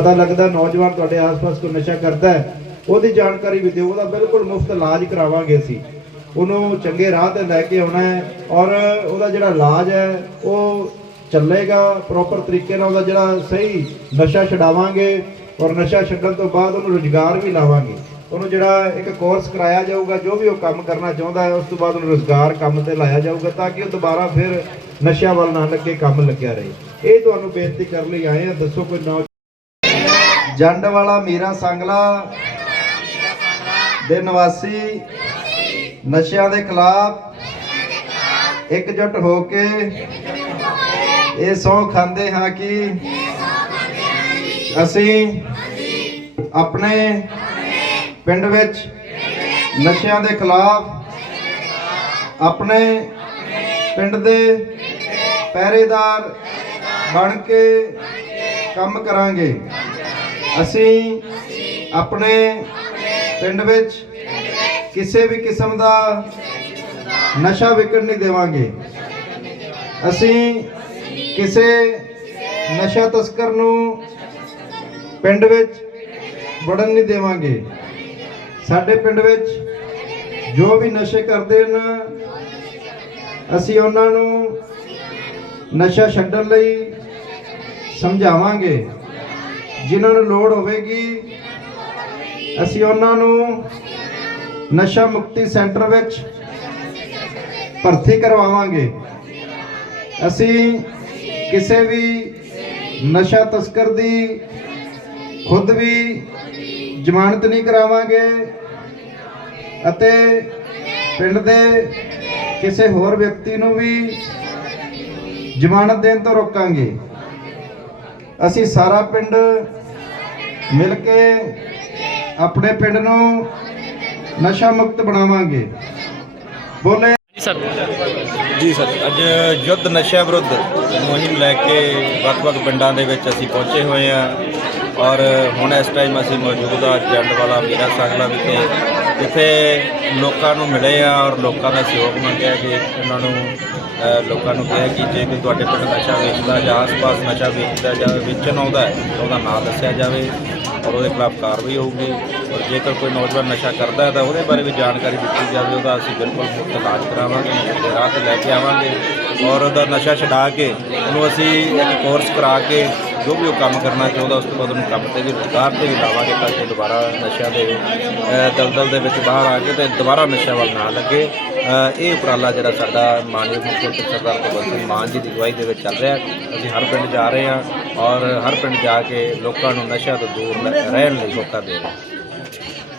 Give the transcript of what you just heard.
ਪਤਾ ਲੱਗਦਾ ਨੌਜਵਾਨ ਤੁਹਾਡੇ ਆਸ-ਪਾਸ ਕੋਈ ਨਸ਼ਾ ਕਰਦਾ ਹੈ, ਉਹਦੀ ਜਾਣਕਾਰੀ ਵੀ ਦਿਓ, ਉਹਦਾ ਬਿਲਕੁਲ ਮੁਫਤ ਇਲਾਜ ਕਰਾਵਾਂਗੇ ਅਸੀਂ। ਉਹਨੂੰ ਚੰਗੇ ਰਾਹ ਤੇ ਲੈ ਕੇ ਆਉਣਾ ਹੈ ਔਰ ਉਹਦਾ ਜਿਹੜਾ ਇਲਾਜ ਹੈ, ਉਹ ਚੱਲੇਗਾ ਪ੍ਰੋਪਰ ਤਰੀਕੇ ਨਾਲ, ਉਹਦਾ ਜਿਹੜਾ ਸਹੀ ਨਸ਼ਾ ਛਡਾਵਾਂਗੇ ਔਰ ਨਸ਼ਾ ਛੱਡਣ ਤੋਂ ਬਾਅਦ ਉਹਨੂੰ ਰੁਜ਼ਗਾਰ ਵੀ ਲਾਵਾਂਗੇ। ਉਹਨੂੰ ਜਿਹੜਾ ਇੱਕ ਕੋਰਸ ਕਰਾਇਆ ਜਾਊਗਾ, ਜੋ ਵੀ ਉਹ ਕੰਮ ਕਰਨਾ ਚਾਹੁੰਦਾ ਹੈ, ਉਸ ਤੋਂ ਬਾਅਦ ਉਹਨੂੰ ਰੁਜ਼ਗਾਰ ਕੰਮ ਤੇ ਲਾਇਆ ਜਾਊਗਾ ਤਾਂ ਕਿ ਉਹ ਦੁਬਾਰਾ ਫਿਰ ਨਸ਼ਿਆਂ ਵੱਲ ਨਾ ਲੱਗੇ, ਕੰਮ ਲੱਗਿਆ ਰਹੇ। ਇਹ ਤੁਹਾਨੂੰ ਬੇਨਤੀ ਕਰਨ ਲਈ ਆਏ ਆ ਦੱਸੋ ਕੋਈ ਨੌ ਜੰਡ ਵਾਲਾ ਮੀਰਾ ਸੰਗਲਾ, ਦੇ ਨਿਵਾਸੀ, ਨਸ਼ਿਆਂ ਦੇ ਖਿਲਾਫ ਇਕਜੁੱਟ ਹੋ ਕੇ ਇਹ ਸਹੁੰ ਖਾਂਦੇ ਹਾਂ ਕਿ ਅਸੀਂ ਆਪਣੇ ਪਿੰਡ ਵਿੱਚ ਨਸ਼ਿਆਂ ਦੇ ਖਿਲਾਫ ਆਪਣੇ ਪਿੰਡ ਦੇ ਪਹਿਰੇਦਾਰ ਬਣ ਕੇ ਕੰਮ ਕਰਾਂਗੇ। ਅਸੀਂ ਆਪਣੇ ਪਿੰਡ ਵਿੱਚ ਕਿਸੇ ਵੀ ਕਿਸਮ ਦਾ ਨਸ਼ਾ ਵਿਕਣ ਨਹੀਂ ਦੇਵਾਂਗੇ। ਅਸੀਂ ਕਿਸੇ ਨਸ਼ਾ ਤਸਕਰ ਨੂੰ ਪਿੰਡ ਵਿੱਚ ਵੜਨ ਨਹੀਂ ਦੇਵਾਂਗੇ। ਸਾਡੇ ਪਿੰਡ ਵਿੱਚ ਜੋ ਵੀ ਨਸ਼ੇ ਕਰਦੇ ਹਨ, ਅਸੀਂ ਉਹਨਾਂ ਨੂੰ ਨਸ਼ਾ ਛੱਡਣ ਲਈ ਸਮਝਾਵਾਂਗੇ। ਜਿਨ੍ਹਾਂ ਨੂੰ ਲੋੜ ਹੋਵੇਗੀ, ਅਸੀਂ ਉਹਨਾਂ ਨੂੰ ਨਸ਼ਾ ਮੁਕਤੀ ਸੈਂਟਰ ਵਿੱਚ ਭਰਤੀ ਕਰਵਾਵਾਂਗੇ। ਅਸੀਂ ਕਿਸੇ ਵੀ ਨਸ਼ਾ ਤਸਕਰ ਦੀ ਖੁਦ ਵੀ ਜ਼ਮਾਨਤ ਨਹੀਂ ਕਰਾਵਾਂਗੇ ਅਤੇ ਪਿੰਡ ਦੇ ਕਿਸੇ ਹੋਰ ਵਿਅਕਤੀ ਨੂੰ ਵੀ ਜ਼ਮਾਨਤ ਦੇਣ ਤੋਂ ਰੋਕਾਂਗੇ। ਅਸੀਂ ਸਾਰਾ ਪਿੰਡ ਮਿਲ ਕੇ ਆਪਣੇ ਪਿੰਡ ਨੂੰ ਨਸ਼ਾ ਮੁਕਤ ਬਣਾਵਾਂਗੇ। ਬੋਲੇ। ਜੀ ਸਰ। ਜੀ ਸਰ ਅੱਜ ਯੁੱਧ ਨਸ਼ਿਆਂ ਵਿਰੁੱਧ ਮੁਹਿੰਮ ਲੈ ਕੇ ਵੱਖ-ਵੱਖ ਪਿੰਡਾਂ ਦੇ ਵਿੱਚ ਅਸੀਂ ਪਹੁੰਚੇ ਹੋਏ ਹਾਂ ਔਰ ਹੁਣ ਇਸ ਟਾਈਮ ਅਸੀਂ ਮੌਜੂਦ ਆ ਜੰਡ ਵਾਲਾ ਮੀਰਾ ਸਾਗਲਾ ਵਿਖੇ ਜਿੱਥੇ ਲੋਕਾਂ ਨੂੰ ਮਿਲੇ ਆ ਔਰ ਲੋਕਾਂ ਦਾ ਸਹਿਯੋਗ ਮੰਗਿਆ ਕਿ ਉਹਨਾਂ ਨੂੰ ਲੋਕਾਂ ਨੂੰ ਕਿਹਾ ਕਿ ਜੇ ਕੋਈ ਤੁਹਾਡੇ ਪਿੰਡ ਨਸ਼ਾ ਵੇਚਦਾ ਜਾਂ ਆਸ-ਪਾਸ ਨਸ਼ਾ ਵੇਚਦਾ ਜਾਂ ਵੇਚਣ ਆਉਂਦਾ ਹੈ ਉਹਦਾ ਨਾਂ ਦੱਸਿਆ ਜਾਵੇ। ਔਰ ਉਹਦੇ ਖਿਲਾਫ ਕਾਰਵਾਈ ਹੋਊਗੀ। ਔਰ ਜੇਕਰ ਕੋਈ ਨੌਜਵਾਨ ਨਸ਼ਾ ਕਰਦਾ ਹੈ ਤਾਂ ਉਹਦੇ ਬਾਰੇ ਵੀ ਜਾਣਕਾਰੀ ਦਿੱਤੀ ਜਾਵੇ, ਉਹਦਾ ਅਸੀਂ ਬਿਲਕੁਲ ਮੁਫਤ ਇਲਾਜ ਕਰਾਵਾਂਗੇ ਤੇ ਰਾਹ ਤੇ ਲੈ ਕੇ ਆਵਾਂਗੇ। ਔਰ ਉਹਦਾ ਨਸ਼ਾ ਛਡਾ ਕੇ ਉਹਨੂੰ ਅਸੀਂ ਇੱਕ ਕੋਰਸ ਕਰਾ ਕੇ ਜੋ ਵੀ ਉਹ ਕੰਮ ਕਰਨਾ ਚਾਹੁੰਦਾ, ਉਸ ਤੋਂ ਬਾਅਦ ਉਹਨੂੰ ਕੰਮ ਤੇ ਵੀ, ਰੁਜ਼ਗਾਰ ਤੇ ਵੀ ਲਾਵਾਂਗੇ ਤਾਂ ਕਿ ਦੁਬਾਰਾ ਨਸ਼ਿਆਂ ਦੇ ਦਲਦਲ ਦੇ ਵਿੱਚ ਬਾਹਰ ਆ ਕੇ ਤੇ ਦੁਬਾਰਾ ਨਸ਼ਿਆਂ ਵੱਲ ਨਾ ਲੱਗੇ। ਇਹ ਉਪਰਾਲਾ ਜਿਹੜਾ ਸਾਡਾ ਮਾਨਯੋਗ ਮੁੱਖ ਮੰਤਰੀ ਸਰਦਾਰ ਭਗਵੰਤ ਸਿੰਘ ਮਾਨ ਜੀ ਦੀ ਅਗਵਾਈ ਦੇ ਵਿੱਚ ਚੱਲ ਰਿਹਾ ਅਸੀਂ ਹਰ ਪਿੰਡ ਜਾ ਰਹੇ ਹਾਂ ਔਰ ਹਰ ਪਿੰਡ ਜਾ ਕੇ ਲੋਕਾਂ ਨੂੰ ਨਸ਼ਾ ਤੋਂ ਦੂਰ ਰਹਿਣ ਲਈ ਮੌਕਾ ਦੇ ਰਹੇ ਹਾਂ।